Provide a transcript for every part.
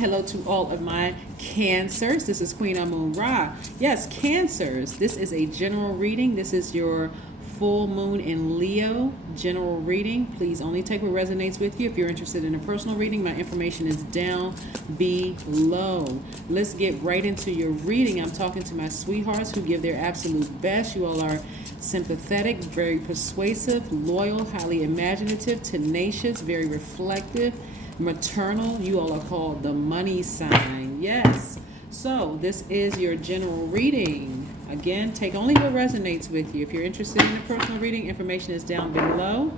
hello to all of my Cancers. This is Queen Amun Ra. Yes, Cancers. This is a general reading. This is your full moon in Leo general reading. Please only take what resonates with you. If you're interested in a personal reading, my information is down below. Let's get right into your reading. I'm talking to my sweethearts who give their absolute best. You all are sympathetic, very persuasive, loyal, highly imaginative, tenacious, very reflective, maternal. You all are called the money sign. Yes. So this is your general reading. Again, take only what resonates with you. If you're interested in a personal reading, information is down below.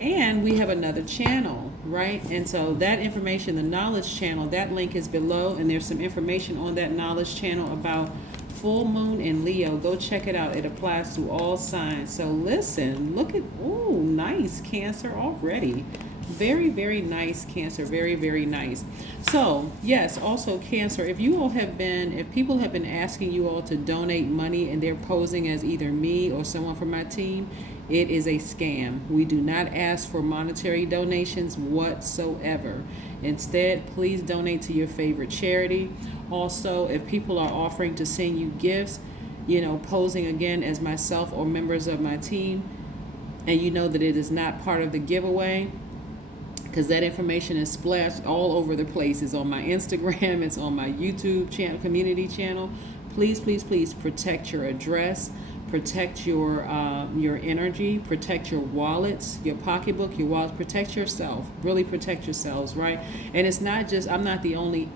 And we have another channel, right? And so that information, the knowledge channel, that link is below. And there's some information on that knowledge channel about full moon in Leo. Go check it out. It applies to all signs. So listen, look at, oh, nice Cancer already. Very, very nice, Cancer. Very, very nice. So, yes, also Cancer, if people have been asking you all to donate money and they're posing as either me or someone from my team, it is a scam. We do not ask for monetary donations whatsoever. Instead, please donate to your favorite charity. Also, if people are offering to send you gifts, posing again as myself or members of my team, and you know that it is not part of the giveaway, because that information is splashed all over the place. It's on my Instagram, it's on my YouTube channel, community channel. Please, please, please protect your address, protect your energy, protect your wallets, your pocketbook, your wallet, protect yourself, really protect yourselves, right? And it's not just, I'm not the only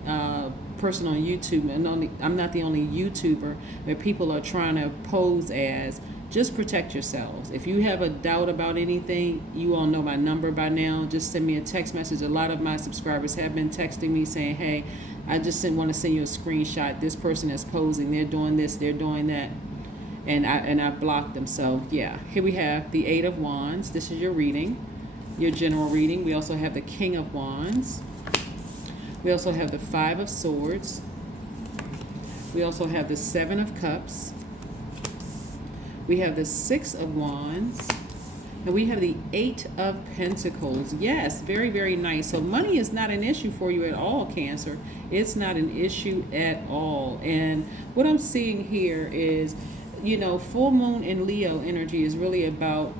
person on YouTube, and I'm not the only YouTuber that people are trying to pose as. Just protect yourselves. If you have a doubt about anything, you all know my number by now. Just send me a text message. A lot of my subscribers have been texting me saying, hey, I just want to send you a screenshot. This person is posing. They're doing this. They're doing that. And I blocked them. So, yeah. Here we have the Eight of Wands. This is your reading, your general reading. We also have the King of Wands. We also have the Five of Swords. We also have the Seven of Cups. We have the Six of Wands, and we have the Eight of Pentacles. Yes, very, very nice. So money is not an issue for you at all, Cancer. It's not an issue at all. And what I'm seeing here is, full moon in Leo energy is really about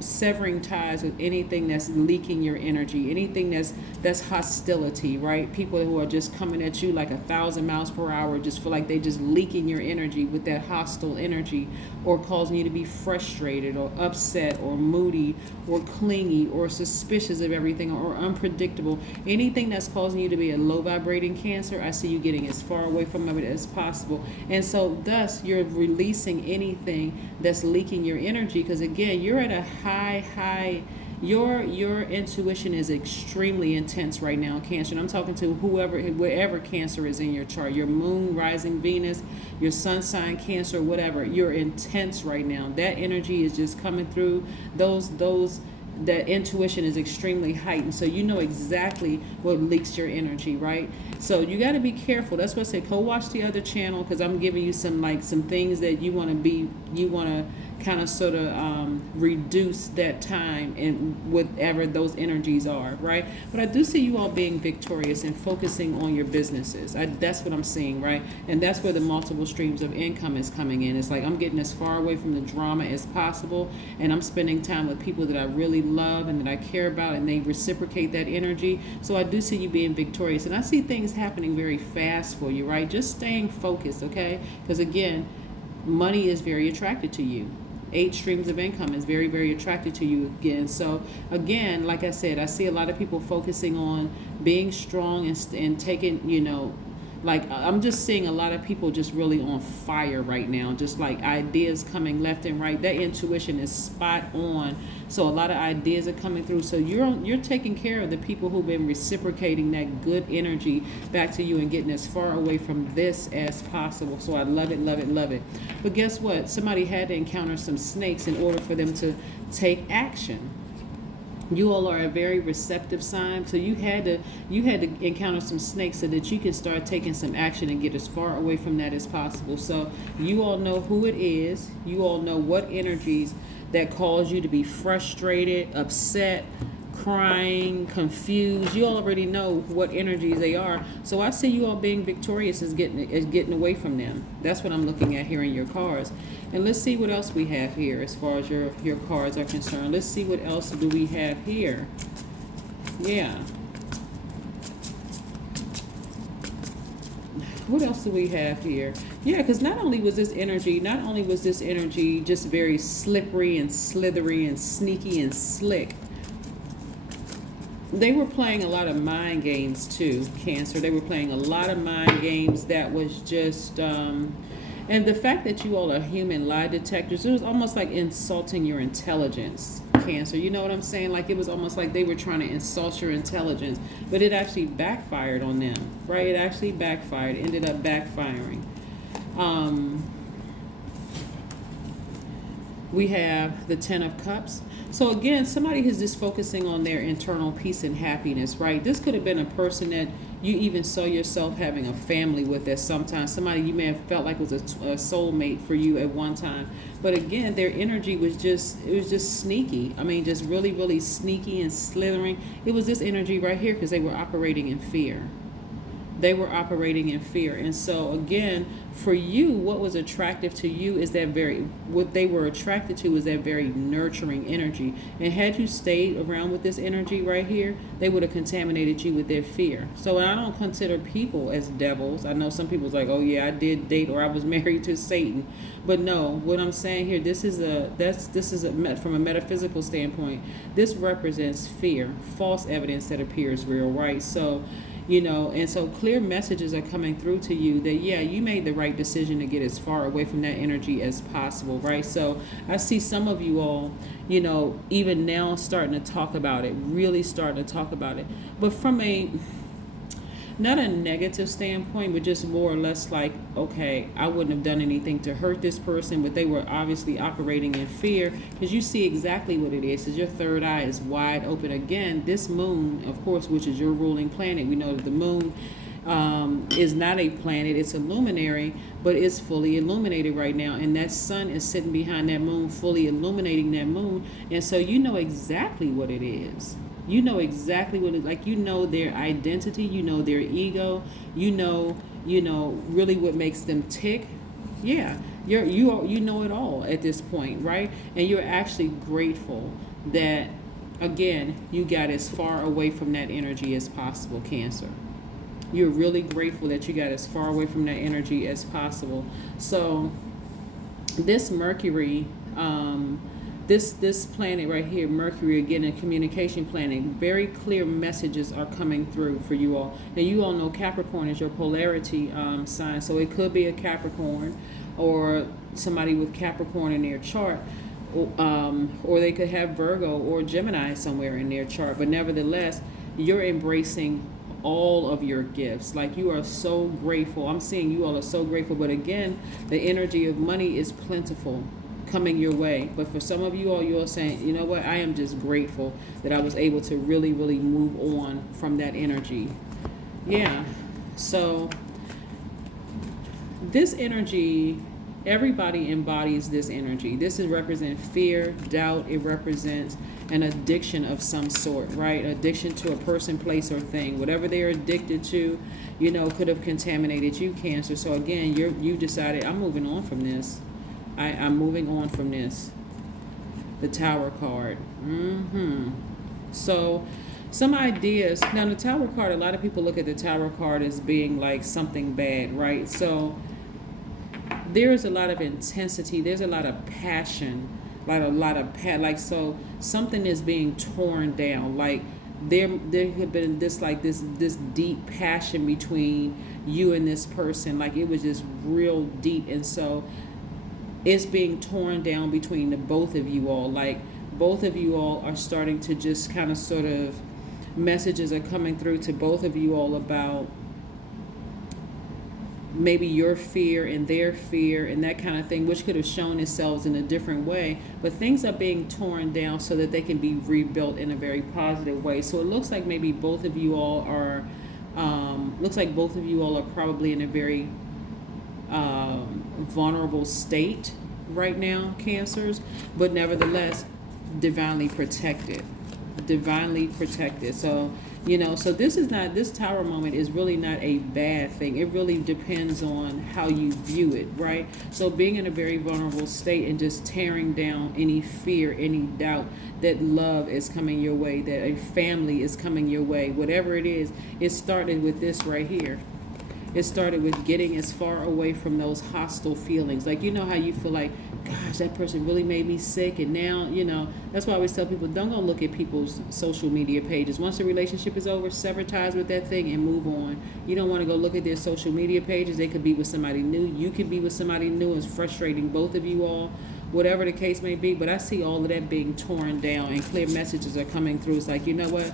severing ties with anything that's leaking your energy, anything that's hostility, right? People who are just coming at you like 1,000 miles per hour, just feel like they just leaking your energy with that hostile energy, or causing you to be frustrated or upset or moody or clingy or suspicious of everything or unpredictable. Anything that's causing you to be a low vibrating Cancer, I see you getting as far away from it as possible. And so thus you're releasing anything that's leaking your energy, because again, you're at a high, your intuition is extremely intense right now, Cancer. And I'm talking to wherever Cancer is in your chart, your moon, rising Venus, your sun sign, Cancer, whatever. You're intense right now. That energy is just coming through. That intuition is extremely heightened, so you know exactly what leaks your energy, right? So you got to be careful. That's why I say go watch the other channel, because I'm giving you some things that you want to kind of sort of reduce that time and whatever those energies are, right? But I do see you all being victorious and focusing on your businesses. That's what I'm seeing, right? And that's where the multiple streams of income is coming in. It's like I'm getting as far away from the drama as possible, and I'm spending time with people that I really love and that I care about, and they reciprocate that energy. So I do see you being victorious, and I see things happening very fast for you, right? Just staying focused, okay? Because again, money is very attracted to you. 8 streams of income is very, very attracted to you again. So again, like I said, I see a lot of people focusing on being strong and taking, I'm just seeing a lot of people just really on fire right now, just like ideas coming left and right. That intuition is spot on. So a lot of ideas are coming through. So you're taking care of the people who've been reciprocating that good energy back to you and getting as far away from this as possible. So I love it, love it, love it. But guess what? Somebody had to encounter some snakes in order for them to take action. You all are a very receptive sign, so you had to encounter some snakes so that you can start taking some action and get as far away from that as possible. So you all know who it is. You all know what energies that cause you to be frustrated, upset, crying, confused. You already know what energies they are. So I see you all being victorious is getting away from them. That's what I'm looking at here in your cards. And let's see what else we have here as far as your cards are concerned. Let's see what else do we have here. Yeah. What else do we have here? Yeah, because not only was this energy just very slippery and slithery and sneaky and slick, they were playing a lot of mind games too, Cancer. They were playing a lot of mind games that was just, and the fact that you all are human lie detectors, it was almost like insulting your intelligence, Cancer. You know what I'm saying? Like it was almost like they were trying to insult your intelligence, but it actually backfired on them, right? It actually backfired, ended up backfiring. We have the Ten of Cups. So again, somebody is just focusing on their internal peace and happiness, right? This could have been a person that you even saw yourself having a family with at some time. Somebody you may have felt like was a soulmate for you at one time. But again, their energy was just sneaky. I mean, just really, really sneaky and slithering. It was this energy right here because they were operating in fear. They were operating in fear. And so again, for you, what was attractive to you is what they were attracted to is that very nurturing energy. And had you stayed around with this energy right here, they would have contaminated you with their fear. So I don't consider people as devils. I know some people's like, oh yeah, I did date or I was married to Satan. But no, what I'm saying here, from a metaphysical standpoint, this represents fear, false evidence that appears real, right? So and so clear messages are coming through to you that, yeah, you made the right decision to get as far away from that energy as possible, right? So I see some of you all, even now starting to talk about it, really starting to talk about it. But from not a negative standpoint, but just more or less like, okay, I wouldn't have done anything to hurt this person, but they were obviously operating in fear because you see exactly what it is. Because your third eye is wide open. Again, this moon, of course, which is your ruling planet. We know that the moon is not a planet, it's a luminary, but it's fully illuminated right now. And that sun is sitting behind that moon, fully illuminating that moon. And so you know exactly what it is. You know exactly what it's like. You know their identity. You know their ego. You know really what makes them tick. Yeah, you know it all at this point, right? And you're actually grateful that, again, you got as far away from that energy as possible, Cancer. You're really grateful that you got as far away from that energy as possible. So this Mercury, this planet right here, Mercury, again, a communication planet, very clear messages are coming through for you all. Now, you all know Capricorn is your polarity sign, so it could be a Capricorn or somebody with Capricorn in their chart, or they could have Virgo or Gemini somewhere in their chart. But nevertheless, you're embracing all of your gifts. Like, you are so grateful. I'm seeing you all are so grateful. But again, the energy of money is plentiful coming your way. But for some of you all, you're saying, you know what, I am just grateful that I was able to really, really move on from that energy. Yeah. So this energy, everybody embodies this energy. This is represent fear, doubt. It represents an addiction of some sort, right? Addiction to a person, place, or thing. Whatever they're addicted to, could have contaminated you, Cancer. So again, you decided, I'm moving on from this. I'm moving on from this. The Tower card. So some ideas. Now, the Tower card, a lot of people look at the Tower card as being like something bad, right? So there's a lot of intensity. There's a lot of passion. So something is being torn down. Like there had been this deep passion between you and this person. Like it was just real deep. And so it's being torn down between the both of you all. Like both of you all are starting to just kind of sort of, messages are coming through to both of you all about maybe your fear and their fear and that kind of thing, which could have shown itself in a different way. But things are being torn down so that they can be rebuilt in a very positive way. So it looks like maybe both of you all are, probably in a very vulnerable state right now, Cancers, but nevertheless divinely protected. divinely protected. So, so this tower moment is really not a bad thing. It really depends on how you view it, right? So being in a very vulnerable state and just tearing down any fear, any doubt that love is coming your way, that a family is coming your way, whatever it is, it started with this right here. It started with getting as far away from those hostile feelings. Like, how you feel like, gosh, that person really made me sick. And now, that's why I always tell people, don't go look at people's social media pages. Once the relationship is over, sever ties with that thing and move on. You don't want to go look at their social media pages. They could be with somebody new. You could be with somebody new. It's frustrating both of you all, whatever the case may be. But I see all of that being torn down and clear messages are coming through. It's like, you know what?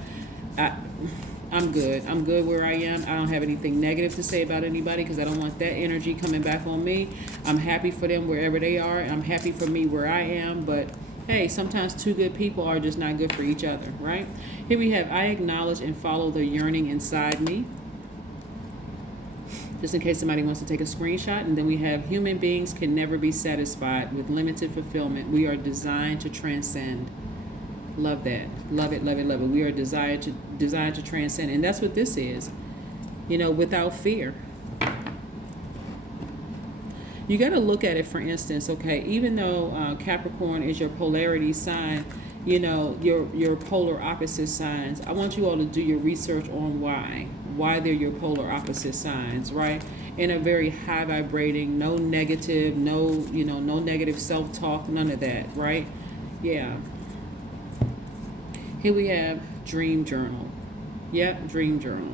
I'm good. I'm good where I am. I don't have anything negative to say about anybody because I don't want that energy coming back on me. I'm happy for them wherever they are, and I'm happy for me where I am. But hey, sometimes two good people are just not good for each other, right? Here we have, I acknowledge and follow the yearning inside me. Just in case somebody wants to take a screenshot. And then we have, human beings can never be satisfied with limited fulfillment. We are designed to transcend. Love that. Love it, love it, love it. We are designed to transcend. And that's what this is, without fear. You got to look at it, for instance, okay, even though Capricorn is your polarity sign, your polar opposite signs, I want you all to do your research on why they're your polar opposite signs, right? In a very high vibrating, no negative, no negative self-talk, none of that, right? Yeah. Here we have dream journal. Yep, dream journal.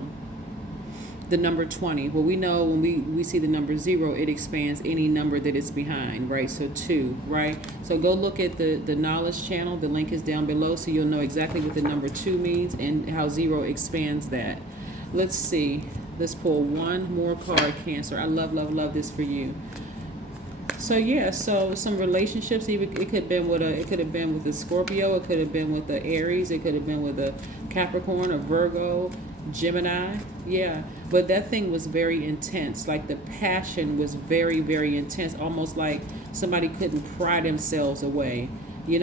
The number 20. Well, we know when we see the number 0, it expands any number that it's behind, right? So 2, right? So go look at the knowledge channel. The link is down below so you'll know exactly what the number 2 means and how 0 expands that. Let's see. Let's pull one more card, Cancer. I love, love, love this for you. So yeah, so some relationships, it could have been with a Scorpio, it could have been with the Aries, it could have been with a Capricorn, a Virgo, Gemini. Yeah, but that thing was very intense. Like the passion was very, very intense, almost like somebody couldn't pry themselves away. That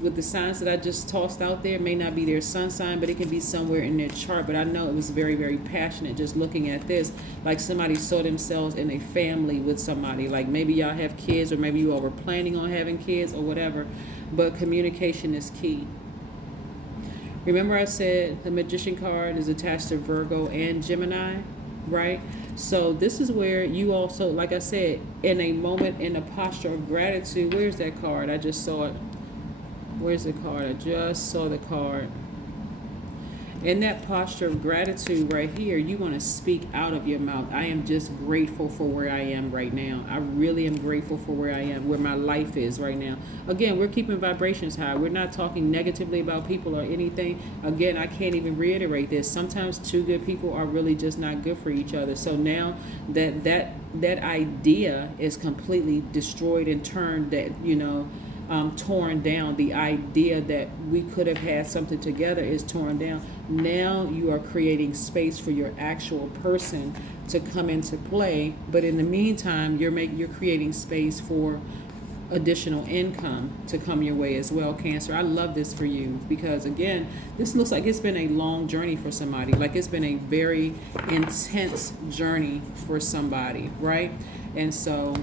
with the signs that I just tossed out there, may not be their sun sign, but it can be somewhere in their chart. But I know it was very, very passionate just looking at this. Like somebody saw themselves in a family with somebody. Like maybe y'all have kids, or maybe you all were planning on having kids or whatever. But communication is key. Remember I said the Magician card is attached to Virgo and Gemini, right? So this is where you also, like I said, in a moment, in a posture of gratitude. Where's that card? I just saw it. Where's the card? I just saw the card. In that posture of gratitude right here, you want to speak out of your mouth. I am just grateful for where I am right now. I really am grateful for where I am, where my life is right now. Again, we're keeping vibrations high. We're not talking negatively about people or anything. Again, I can't even reiterate this. Sometimes two good people are really just not good for each other. So now that idea is completely destroyed and turned, torn down. The idea that we could have had something together is torn down. Now you are creating space for your actual person to come into play, but in the meantime you're creating space for additional income to come your way as well, Cancer. I love this for you because again, this looks like it's been a long journey for somebody. Like it's been a very intense journey for somebody, right? And so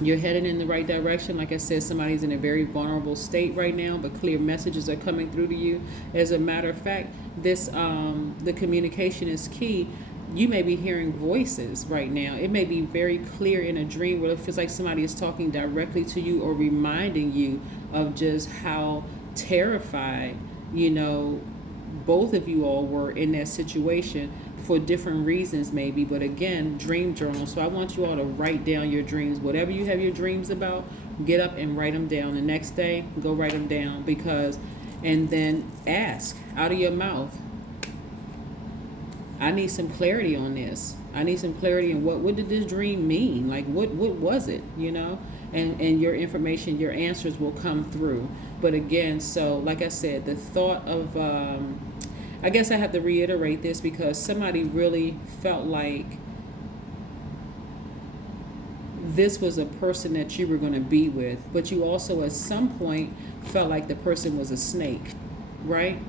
you're headed in the right direction. Like I said, somebody's in a very vulnerable state right now, but clear messages are coming through to you. As a matter of fact, the communication is key. You may be hearing voices right now. It may be very clear in a dream where it feels like somebody is talking directly to you or reminding you of just how terrified, both of you all were in that situation for different reasons maybe. But again, dream journal. So I want you all to write down your dreams. Whatever you have your dreams about, get up and write them down. The next day, go write them down and then ask out of your mouth, I need some clarity on this. I need some clarity on what did this dream mean? Like what was it, And your information, your answers will come through. But again, so like I said, the thought of I guess I have to reiterate this because somebody really felt like this was a person that you were going to be with, but you also at some point felt like the person was a snake. right?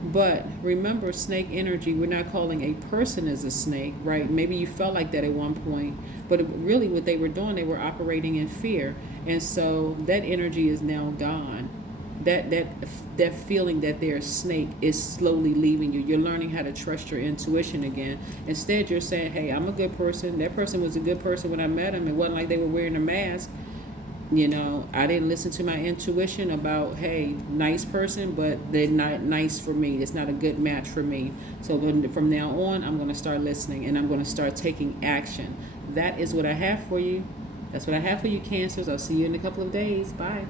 But remember, snake energy, we're not calling a person as a snake, right? Maybe you felt like that at one point, but really what they were doing, they were operating in fear. And so that energy is now gone. That feeling that they're a snake is slowly leaving you. You're learning how to trust your intuition again. Instead, you're saying, hey, I'm a good person. That person was a good person when I met him. It wasn't like they were wearing a mask. I didn't listen to my intuition about, hey, nice person, but they're not nice for me. It's not a good match for me. So from now on, I'm going to start listening and I'm going to start taking action. That is what I have for you. That's what I have for you, Cancers. I'll see you in a couple of days. Bye.